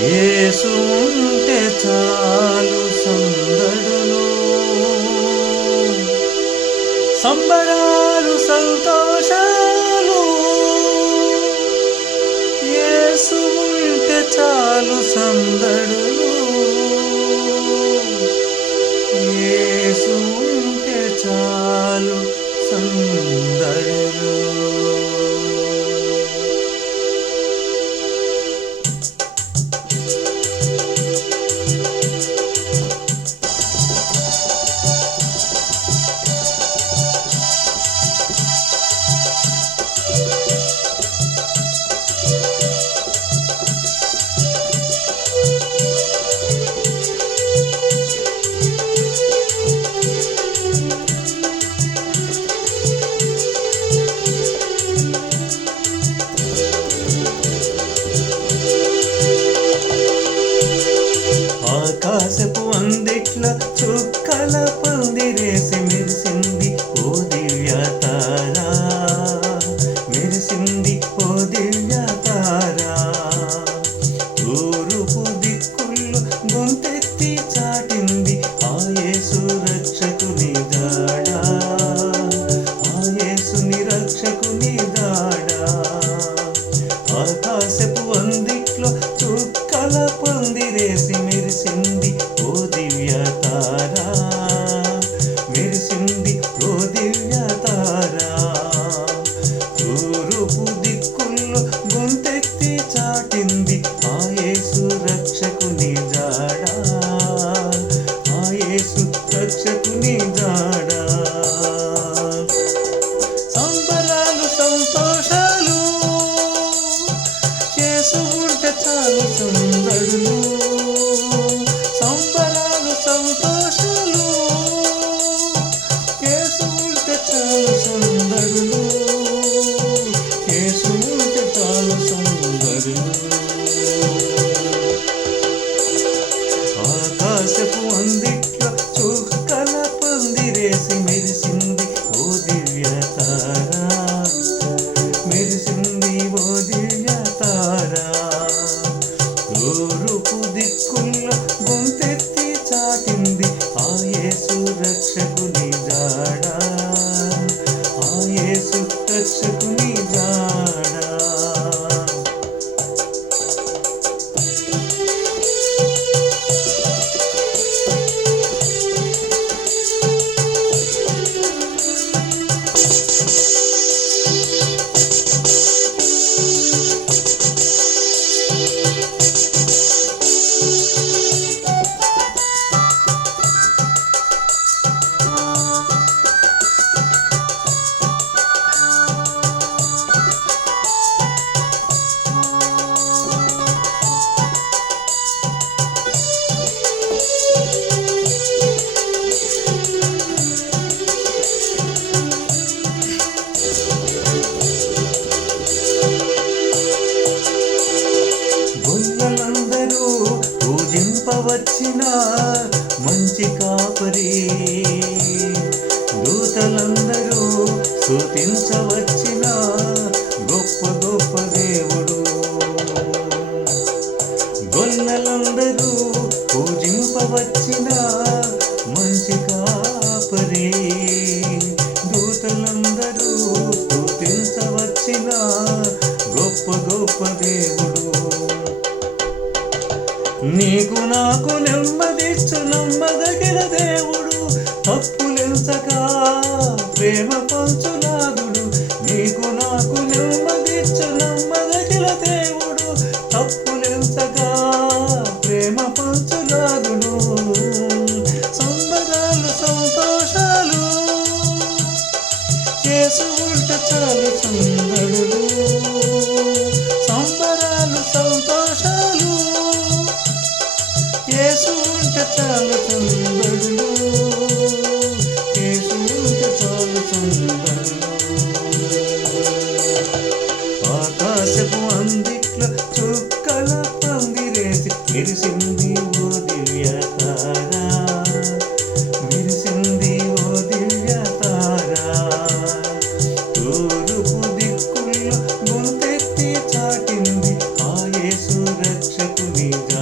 యేసు ఉంటే చాలు సందడులు, సంబరాలు సంతోషాలు. యేసు ఉంటే చాలు సందడులు, యేసు ఉంటే చాలు సందడులు. ఆకాశపు అందిట్ల చుక్కల పందిరేసి మెరిసింది ఓ దివ్య తారా, మెరిసింది ఓ దివ్య తారా. తూర్పు దిక్కుల్లో గొంతెత్తి చాటింది ఆ యేసు రక్షకుని జాడ, ఆ యేసుని రక్షకుని జాడ. ఆకాశపు అందిట్లో చుక్కల పందిరేసి మెరిసింది ఓ దివ్య తారా, మెరిసింది ఓ దివ్య తారా. తూర్పు దిక్కుల్లో గొంతెత్తి చాటింది ఆ యేసు రక్షకుని జాడ, ఆ యేసు రక్షకుని జాడ. సంబరాలు సంతోషాలు, యేసు ఉంటే చాలు సందడులు. సంబరాలు సంతోషాలు, యేసు ఉంటే చాలు సందడులు, యేసు ఉంటే చాలు సందడులు. ఆకాశపు అందిట్లో చుక్కల పందిరేసి మెరిసింది ఓ దివ్య తారా, మెరిసింది ఓ దివ్య తారా. తూర్పు దిక్కుల్లో గొంతెత్తి చాటింది ఆ యేసు రక్షకుని జాడ, ఆ యేసు రక్షకుని జాడ. గొల్లలందరూ పూజింపవచ్చిన మంచి కాపరి, దూతలందరూ స్తుతించవచ్చిన గొప్ప గొప్ప దేవుడు. గొల్లలందరూ పూజింపవచ్చిన మంచి కాపరి, దూతలందరూ స్తుతించవచ్చిన గొప్ప గొప్ప దేవుడు. నీకు నాకు నెమ్మదిచ్చు నమ్మదగిన దేవుడు, తప్పులెంచగా ప్రేమ పంచునాదుడు. నీకు నాకు నెమ్మదిచ్చు నమ్మదగిన దేవుడు, తప్పులెంచగా ప్రేమ పంచునాదుడు. సంబరాలు సంతోషాలు, యేసు ఉంటే చాలు సందడులు. సంబరాలు సంతోషాలు, యేసు ఉంటే చాలు సందడులు, యేసు ఉంటే చాలు సందడులు. ఆకాశపు అందిట్లో చుక్కల పందిరేసి మెరిసింది ఓ దివ్య తారా, మెరిసింది ఓ దివ్య తారా. తూర్పు దిక్కుల్లో గొంతెత్తి చాటింది ఆ యేసు రక్షకుని జాడ.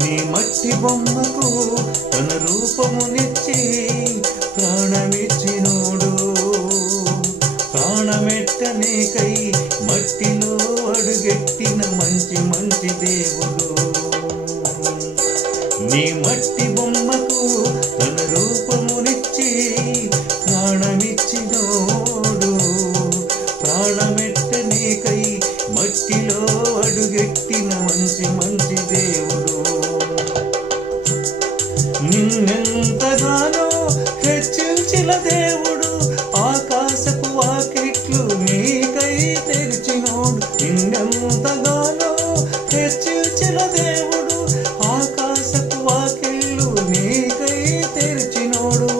నీ మట్టి బొమ్మకు తన రూపమునిచ్చి ప్రాణమిచ్చినోడు, ప్రాణమెట్ట నీకై మట్టిలో అడుగెట్టిన మంచి మంచి దేవుడు. నీ మట్టి బొమ్మకు తన రూపమునిచ్చి ప్రాణమిచ్చినోడు, ప్రాణమెట్ట నీకై మట్టిలో అడుగెట్టిన మంచి మంచి దేవుడు. నిన్నెంతగానో హెచ్చించిన దేవుడు, ఆకాశపు వాకిట్లు నీకై తెరిచినోడు. నిన్నెంతగానో హెచ్చించిన దేవుడు, ఆకాశపు వాకిళ్ళు నీకై తెరిచినోడు.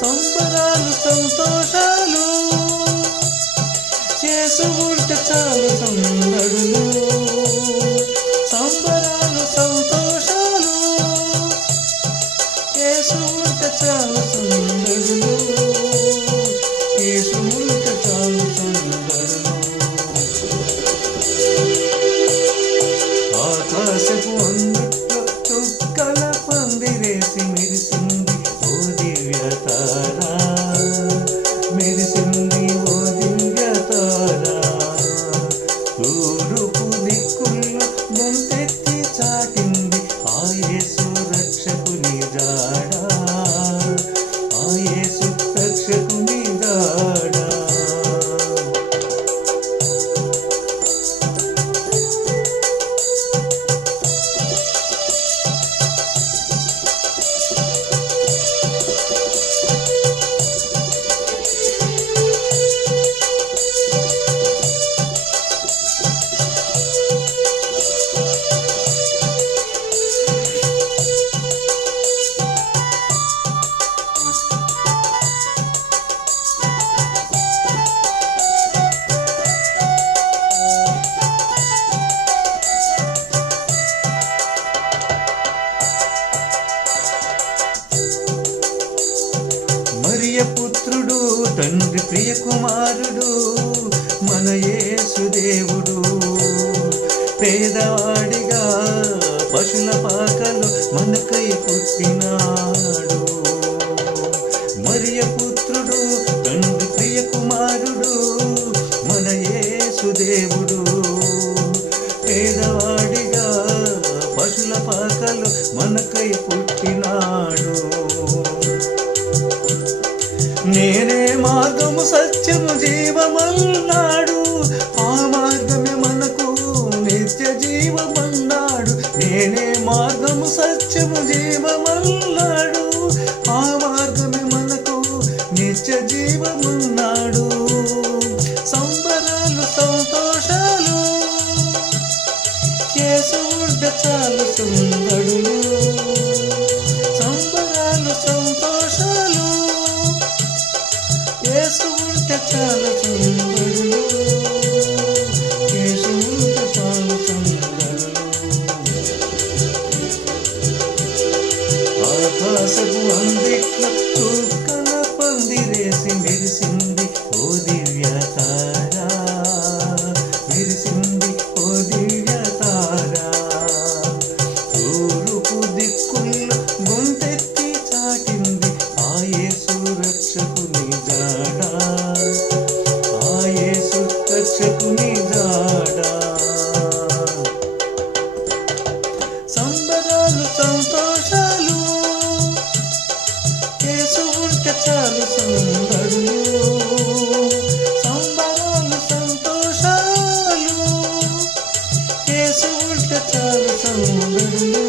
సంబరాలు సంతోషాలు చేసుకుంటే చాలు సందడులు, సంబరాలు సంతోషాలు చేసుకుంటే చాలు సందడులు, చేసుకుంటే చాలు సందడులు. ఆకాశపు అందిట్లో చుక్కల పందిరేసి మెరిసింది ఓ దివ్య తారా, మెరిసింది ఓ దివ్య తారా. తూర్పు దిక్కుల్లో గొంతెత్తి చాటింది ఆ యేసు రక్షకుని జాడ, ఆ యేసు రక్షకుని జాడ. పుత్రుడు తండ్రి ప్రియ కుమారుడు మన యేసు దేవుడు, పేదవాడిగా పశుల పాకలు మనకై పుట్టినాడు. మరియ పుత్రుడు తండ్రి ప్రియ కుమారుడు మన యేసు దేవుడు, పేదవాడిగా పశుల పాకలు మనకై పుట్టినాడు. నేనే మార్గము సత్యము జీవమన్నాడు, ఆ మార్గమే మనకు నిత్య జీవమన్నాడు. నేనే మార్గము సత్యము జీవమన్నాడు, ఆ మార్గమే మనకు నిత్య జీవమన్నాడు. సంబరాలు సంతోషాలు యేసు ఉంటే చాలు సందడులు, సంబరాలు సంతోషాలు యేసు ఉంటే చాలు సందడులు, యేసు ఉంటే చాలు సందడులు. ఆకాశపు అందిట్ల చుక్కల పందిరేసి మెరిసింది ఓ దివ్య తారా, మెరిసింది ఓ దివ్య తారా. తూర్పు దిక్కుల్లో గొంతెత్తి చాటింది ఆ యేసు రక్షకుని జాడ, ఆ యేసు రక్షకుని జాడ. సంబరాలు సంతోషాలు యేసు ఉంటే చాలు సందడులు, సంబరాలు సంతోషాలు యేసు ఉంటే చాలు సందడులు.